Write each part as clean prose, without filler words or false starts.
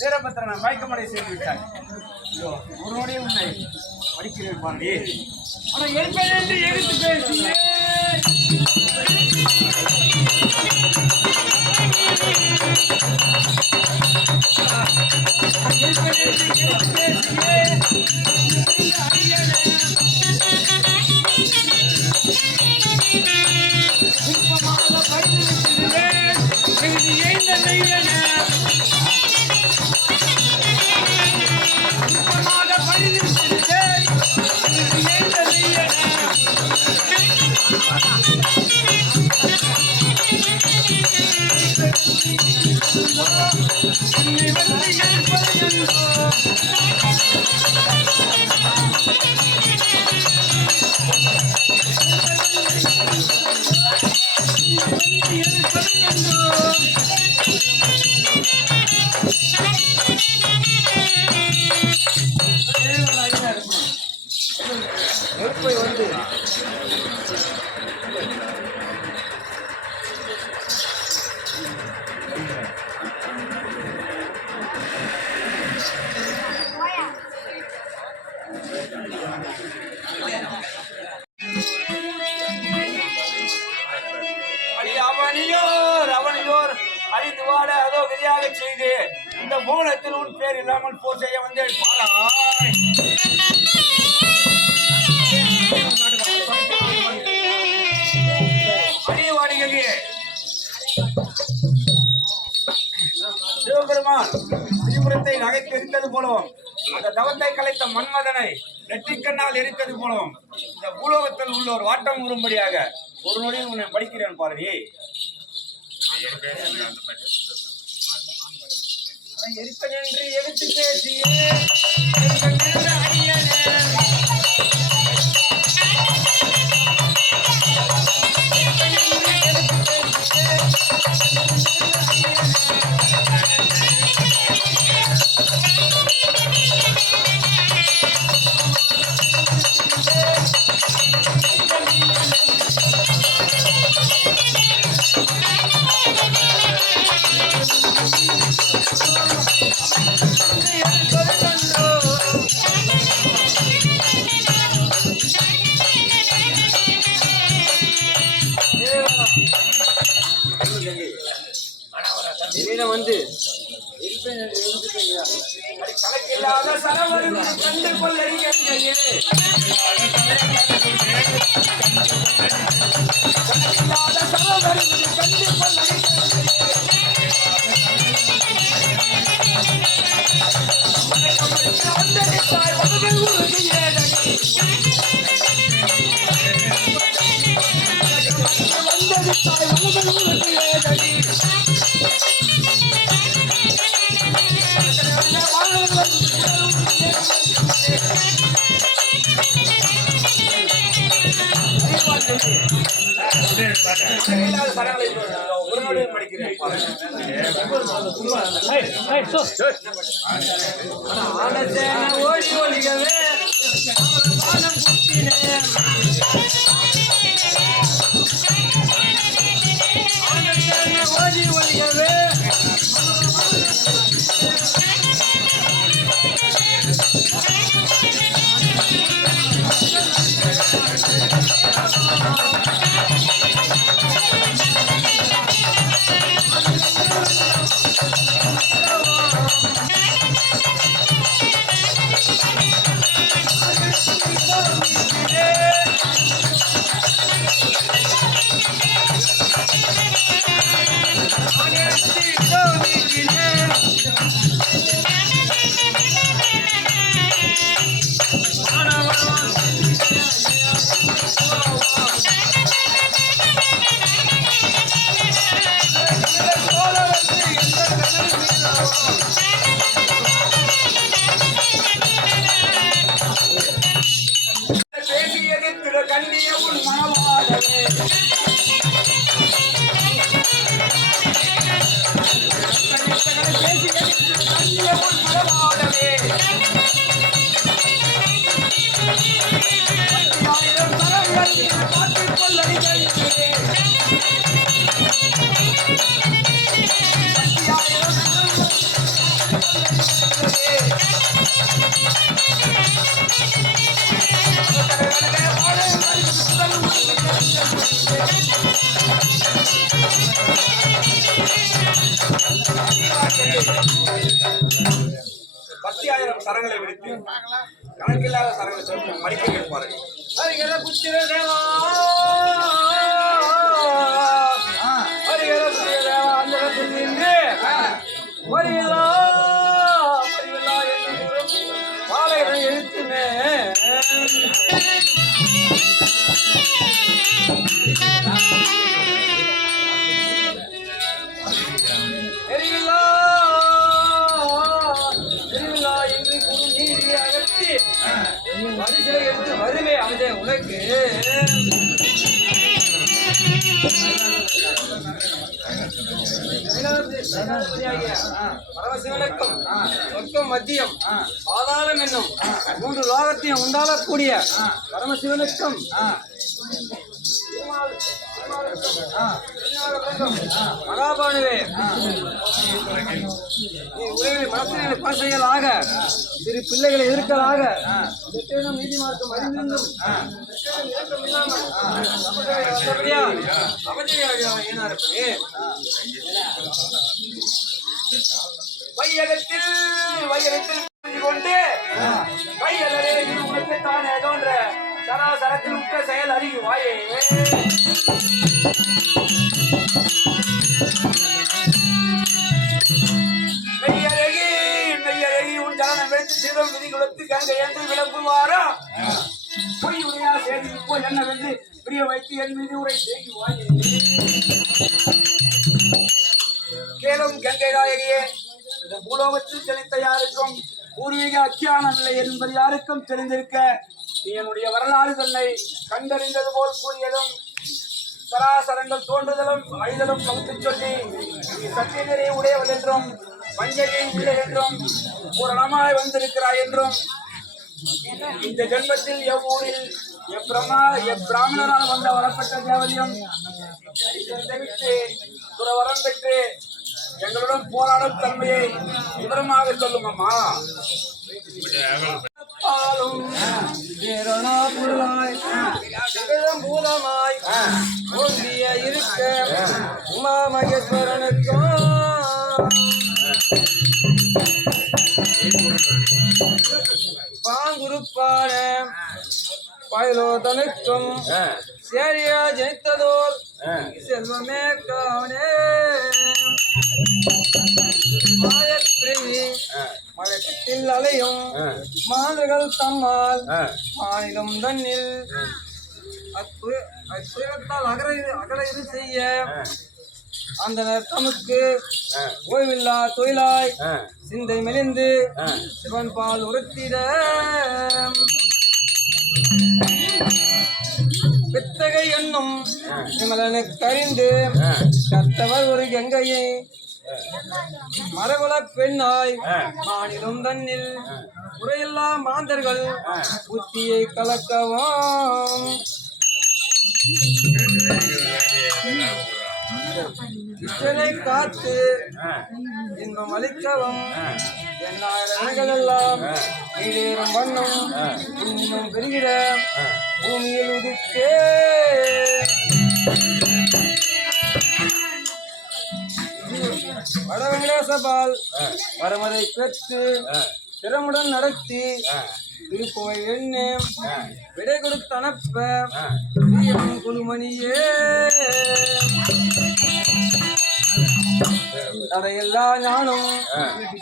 வீரபத்திரன் மயக்கமடை செய்து விட்டார். ஒருவனே உன்னை படிக்கிறேன் பாண்டி. ஆனா எடுத்து பேசியே செய்து இந்த மூலத்தில் உன் பேர் இல்லாமல் போர் செய்ய வந்தேன். சிவபெருமான் திரிபுரத்தை நகைத்து எரித்தது போலவும் அந்த தவத்தை கலைத்த மன்மதனை நெற்றிக்கண்ணால் எரித்தது போலவும் இந்த பூலோகத்தில் உள்ள ஒரு வாட்டம் ஊறும்படியாக ஒரு நொடியில் உன்னை படிக்கிறேன் பாரதி. எரிப்பதென்று எடுத்து பேசியே வந்து கணக்கில்லாத சரவரும் கண்டு கொள்ளறியே கணக்கில்லாத சரவரும் கண்டு கொள்ளறியே சரங்களை விடுத்து கணக்கில்லாத சரங்களை சொல்லி மடிக்க கேட்பார்கள். ஹரிகர புத்திர தேவா ஹரிகர புத்திர தேவா அந்த நின்று வரிகளா வரிகளா என்று பாலைகளை எழுத்துமே வரிசை எடுத்து வருவே அவதே உனக்கு பரமசிவனுக்கும் சொர்க்கம் மத்தியம் பாதாளம் என்னும் 3 லோகத்தையும் உண்டாளக்கூடிய பரமசிவனுக்கும் மகாபானுவே நீ உலகில் மனசில் பாசைகளாக சிறு பிள்ளைகளை இருக்கலாக நீதி மார்க்கம் அறிந்திருந்தும் வையகத்தில் கொண்டு கையலரே உனக்கு தானே தோன்ற சராசரத்தில் உற்ற செயல் அறிவு வாயே மெய்யழகி உன் ஜானம் வைத்து சிவம் விதி கொடுத்து கங்கை என்று விளம்புவாரா பொய் உடையா செய்தி இப்போ என்னவென்று பிரிய வைத்து என் மீது உரை செய்தி வாயே கேளும் கங்கை நாயகியே இந்த பூலோகத்தில் செலுத்த யாருக்கும் பூர்வீக அக்கியானம் இல்லை என்பது யாருக்கும் தெரிந்திருக்க நீ என்னுடைய வரலாறு தன்னை கண்டறிந்தது போல் கூறியதும் சராசரங்கள் தோன்றுதலும் அழிதலும் பகுத்து சொல்லி நீ சத்தியநெறியை உடையவள் என்றும் பஞ்சகையை இல்லை என்றும் பூரணமாய் வந்திருக்கிறாய் என்றும் இந்த ஜென்மத்தில் எவ்வூரில் எப்பிராமணரால் வந்த வரப்பட்ட தேவதையும் துறவரம் பெற்று எங்களுடன் போராடும் தன்மையை விவரமாக சொல்லும் அம்மா. மூலமாய் இருக்க உமா மகேஸ்வரனுக்கும் பாங்குருப்பான பயிலோதனுக்கும் சேரியா ஜெயித்ததோர் செல்வமே காவனே மாயப்பிரிவி மழக்கத்தில் அலையும் மாதர்கள் தம்மால் மாநிலம் தன்னில் அத்துயரத்தால் அகல இது செய்ய அந்த தமக்கு ஓய்வில்லா தொழிலாய் சிந்தை மெலிந்து சிவன் பால் உறுத்திட பித்தகை என்னும் விமலனுக்கு அறிந்து கர்த்தவர் ஒரு கங்கையை மரகுல பெண்ணாய் மாநிலம் தன்னில் முறையில்லா மாந்தர்கள் புத்தியை கலக்கவும் இச்சனை காத்து இன்பம் அளிக்கவும் எண்ணாயிரங்கள் எல்லாம் ஈடேறும் வண்ணம் இன்னும் பெருகிட பூமியில் உதித்தே வடவெங்கடேசபால் வரமதை பெற்று திறமுடன் நடத்தி திருப்புவை எண்ணே விடை கொடுத்து அனுப்ப குழுமணியே தடையில்லா ஞானம்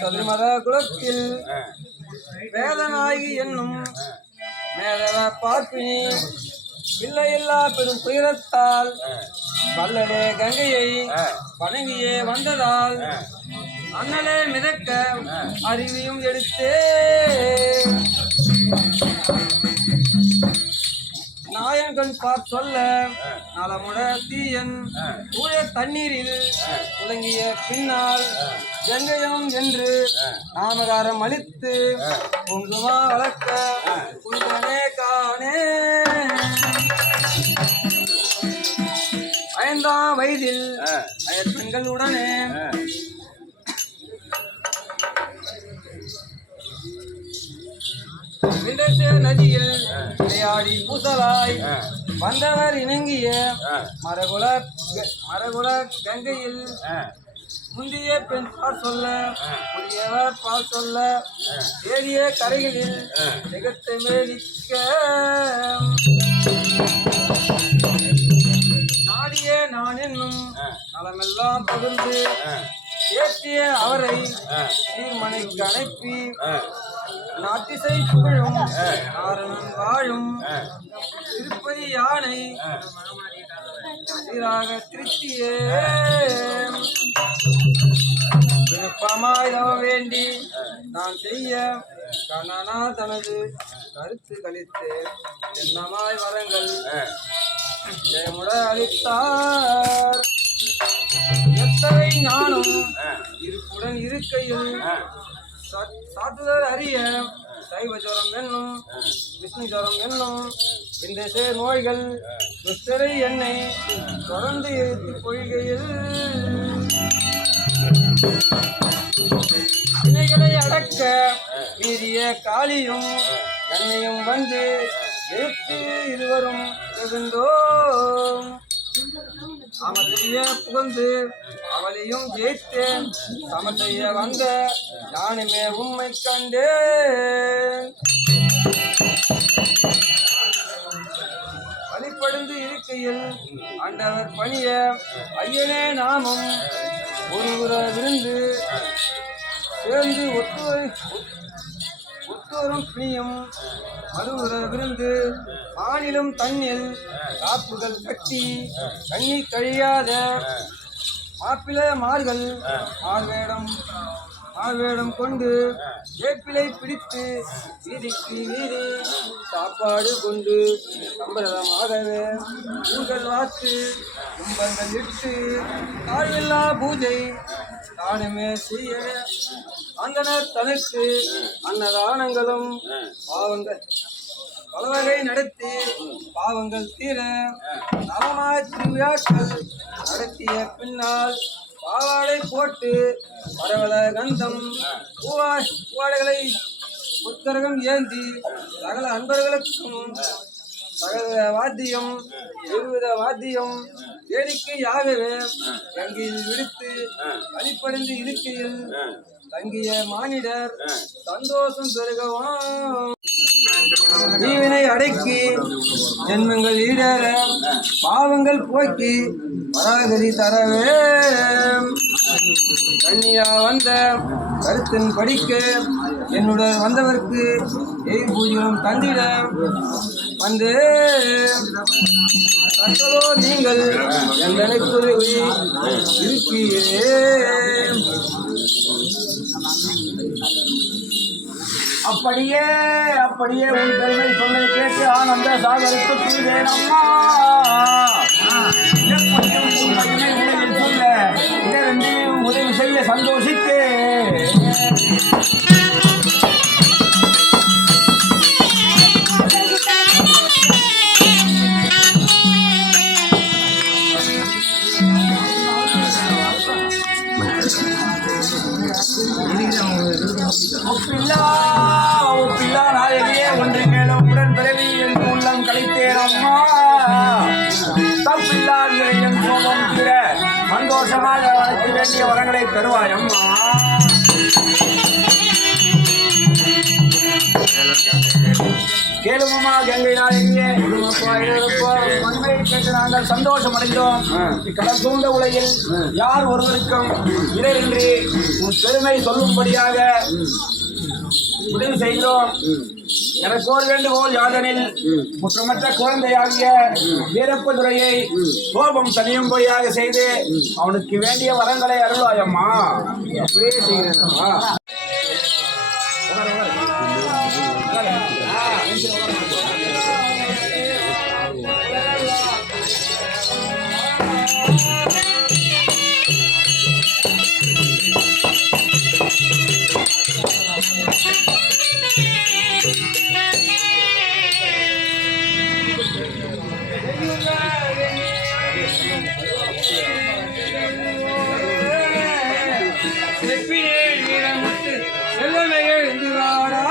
சதுர்மத குலத்தில் வேதநாயகி என்னும் மேதவ பார்ப்பினி பிள்ளையில்லா பெரும் துயரத்தால் வல்லலே கங்கையை வணங்கியே வந்ததால் அண்ணலே மிதக்க அருவியும் எடுத்தே கண் பார் சொல்ல நலமுட தீயன் தூய தண்ணீரில் துலங்கிய பின்னால் ஜெங்கயம் என்று நாமகாரம் அளித்து குங்குமா வளர்க்க குந்தனே காணே 5ஆம் வயதில் அயற்பெண்களுடனே நதியில் விளையாடி பூசலாய் வந்தவர் இணங்கிய மரகுல கங்கையில் முந்திய பெண் பால் சொல்ல முதியவர் பால் சொல்ல ஏறிய கரைகளில் நிகழ்த்து மேலிக்க நாடிய நான் என்னும் நலமெல்லாம் பகிர்ந்து ஏற்றிய அவரை சீர்மனைக்கு அனுப்பி நாட்டிசை புகழும் நாரணன் வாழும் திருப்பதி யானை சீராக திருத்தியே விருப்பமாய் வேண்டி நான் செய்ய கண்ணனா தனது கருத்து கழித்து என்னமாய் வரங்கள் ஜெயமுட அளித்தார் எத்தனை ஞானம் இருப்புடன் இருக்கையில் சாத்துதல் அறிய சைவ ஜரம் என்னும் விஷ்ணு ஜரம் என்னும் இந்த நோய்கள் துஷ்டரை என்னை தொடர்ந்து எரித்து கொள்கையில் வினைகளை அடக்க மீறிய காளியும் என்னையும் வந்து எதிர்த்து இருவரும் இருந்தோம் சமத்தைய புகழ்ந்து அவளையும் ஜெயித்து சமத்தைய வந்த நானுமே உண்மை கண்டேன் வழிபடுந்து இருக்கையில் ஆண்டவர் பணிய ஐயனே நாமும் ஒருவர விருந்து சேர்ந்து ஒத்துவரும் பிணியும் மறுவுற விருந்து மாநிலம் தண்ணில் காப்புகள் கட்டி கண்ணி கழியாத மாப்பிளை மார்கள் மார்வேடம் கொண்டு வேப்பிலை பிடித்து வீதிக்கு வீதி சாப்பாடு கொண்டு சம்பிரதமாகவே ஊர்கள் வாத்து கும்பங்கள் இட்டு தாழ்வில்லா பூஜை தானுமே செய்ய அந்தனர் தனக்கு அன்னதானங்களும் பாவங்கள் பலவகை நடத்தி பாவங்கள் தீர நலமாய் திருவிழாக்கள் நடத்திய பின்னால் பாவாடை போட்டு பரவல கந்தம் பூவாடைகளை உத்தரகம் ஏந்தி சகல அன்பர்களுக்கும் சகல வாத்தியம் இருவித வாத்தியம் வேடிக்கையாகவே கங்கையில் விடுத்து வழிபடைந்து இருக்கையில் தங்கிய மானிடர் சந்தோஷம் பெருகவும் தீவினை அடக்கி ஜென்மங்கள் ஈடேற பாவங்கள் போக்கி பராகதி தரவே கண்ணியா வந்த கருத்தின் படிக்க என்னுடன் வந்தவர்க்கு பூஜைகளும் தந்திட வந்து தக்கதோ நீங்கள் எங்களுக்கு இருக்கீரே. அப்படியே அப்படியே உன் பெருமை சொல்லை கேட்டு ஆனந்த சாகருக்கு தூதேனம்மா உலகில் சொல்ல இதை ரெண்டையும் உதவி செய்ய சந்தோஷித்து ஒப்பில்லா நாயகியே ஒன்று மேலும் உடன் பிறவி என்று உள்ளம் கழித்தேன் அம்மா தப்பில்லா வீரையும் சோமம் தீர சந்தோஷமாக வளர்க்க வேண்டிய வரங்களை தருவாய் அம்மா. கேளுமம்மா கங்கை நாயகியே மண்மையை கேட்டு நாங்கள் சந்தோஷம் அடைந்தோம். இக்கடல் சூழ்ந்த உலகில் யார் ஒருவருக்கும் இடையின்றி உன் பெருமை சொல்லும்படியாக உதவி செய்கிறோம். எனக்கு ஒரு வேண்டுகோள் யாதனில் குற்றமற்ற குழந்தையாகிய வீரப்பதுரையை கோபம் தனியும்படியாக செய்து அவனுக்கு வேண்டிய வரங்களை அருள்வாயம்மா. அப்படியே செய்கிறேன். செப்பினே வீரமுத்து செல்வமே எழுந்து வாடா.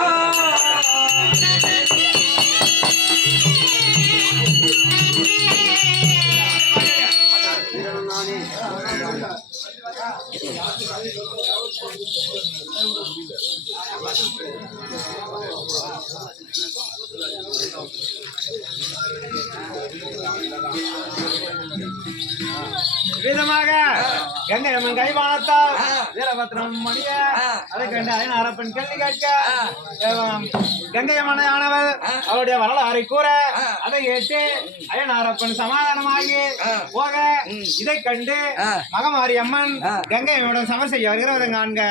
விதமாக கங்கை அம்மன் கைவானத்தால் வீரபத்ரம் மணிய அதை கண்டு அயன் அரப்பன் கேள்வி கேட்க கங்கை அம்மனையானவள் அவருடைய வரலாறை கூற அதை கேட்டு அயன் அரப்பன் சமாதானமாகி போக இதை கண்டு மகமாரி அம்மன் கங்கை அம்மனுடன் சமர் செய்ய வருகிறவங்க காண்க.